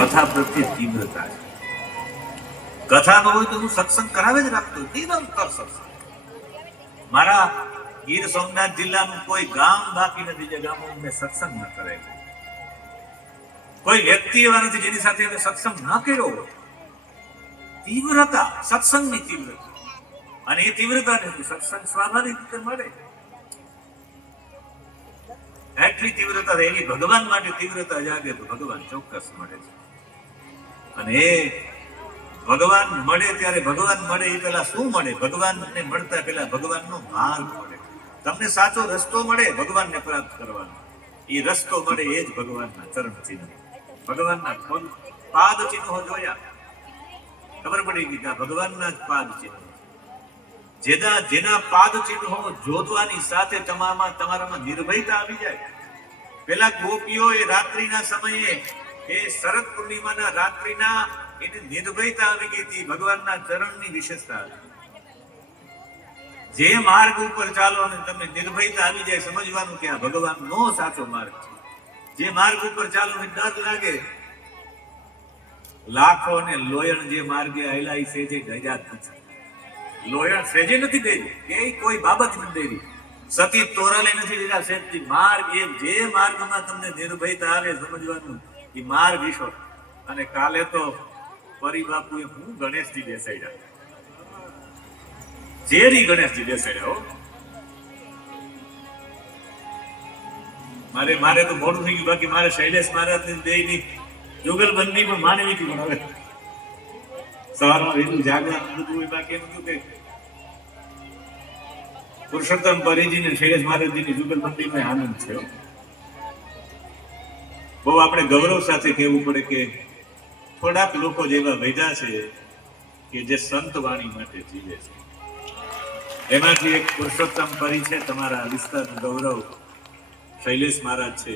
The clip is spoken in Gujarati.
કથા પ્રત્યે તીવ્રતા છે. કથા ન હોય તો હું સત્સંગ કરાવે જ રાખતો, નિરંતર સત્સંગ. મારા ગીર સોમનાથ જિલ્લાનું કોઈ ગામ બાકી નથી જે ગામમાં મેં સત્સંગ ન કરાય. કોઈ વ્યક્તિ એવા નથી જેની સાથે અમે સત્સંગ ન કર્યો. તીવ્રતા, સત્સંગની તીવ્રતા, અને એ તીવ્રતા નથી સત્સંગ સ્વાભાવિક રીતે મળે. એટલી તીવ્રતા એની ભગવાન માટે તીવ્રતા જાગે તો ભગવાન ચોક્કસ મળે છે. અને એ ભગવાન મળે ત્યારે ભગવાન મળે એ પેલા શું મળે? ભગવાનને મળતા પેલા ભગવાનનો માર્ગ મળે. તમને સાચો રસ્તો મળે ભગવાનને પ્રાપ્ત કરવાનો. એ રસ્તો મળે એ જ ભગવાનના ચરણ ચિહ્ન, ભગવાનના પાદ ચિહ્નો જોયા, ખબર પડી ગઈ કે ભગવાનના જ પાદ ચિહ્નો. જેના પાદ ચિહ્નો જોડવાની સાથે તમારામાં નિર્ભયતા આવી જાય. પેલા ગોપીઓ એ રાત્રિના સમયે, એ શરદ પૂર્ણિમાના રાત્રિના એને નિર્ભયતા આવી ગઈ હતી. ભગવાનના ચરણની વિશેષતા. જે માર્ગ ઉપર ચાલો અને તમને નિર્ભયતા આવી જાય, સમજવાનું કે આ ભગવાનનો સાચો માર્ગ છે. જે માર્ગ ઉપર ચાલો ને ડર લાગે, લાખો ને લોયણ જે માર્ગે આયલા એ સેજે ગજા નથી. લોયણ સેજે નથી દેરી, કે કોઈ બાબત નથી દેરી. સતી તોરલે નથી દીધા સેજથી. માર્ગ એ જે માર્ગમાં તમને નિર્ભયતા આવે, સમજવાનું એ માર્ગ ઈશ્વર. અને કાલે તો પરી બાપુએ હું ગણેશજી બેસાડ્યા, ઝેરી ગણેશજી બેસાડ્યા. મારે તો મોડું થઈ ગયું, બાકી મારે શૈલેષ મહારાજ ની દેહની જુગલબંધી પણ માનવી હતી. પણ હવે સવારમાં વહેલું જાગવાનું બધું હોય. બાકી એમ કે પુરુષોત્તમ પરીજી ને શૈલેષ મહારાજજીની જુગલબંધીમાં આનંદ છે. બહુ આપણે ગૌરવ સાથે કહેવું પડે કે થોડાક લોકો જેવા વૈધા છે કે જે સંત વાણી માટે જીવે છે. એમાંથી એક પુરુષોત્તમ પરી છે, તમારા વિસ્તારનું ગૌરવ શૈલેષ મહારાજ છે.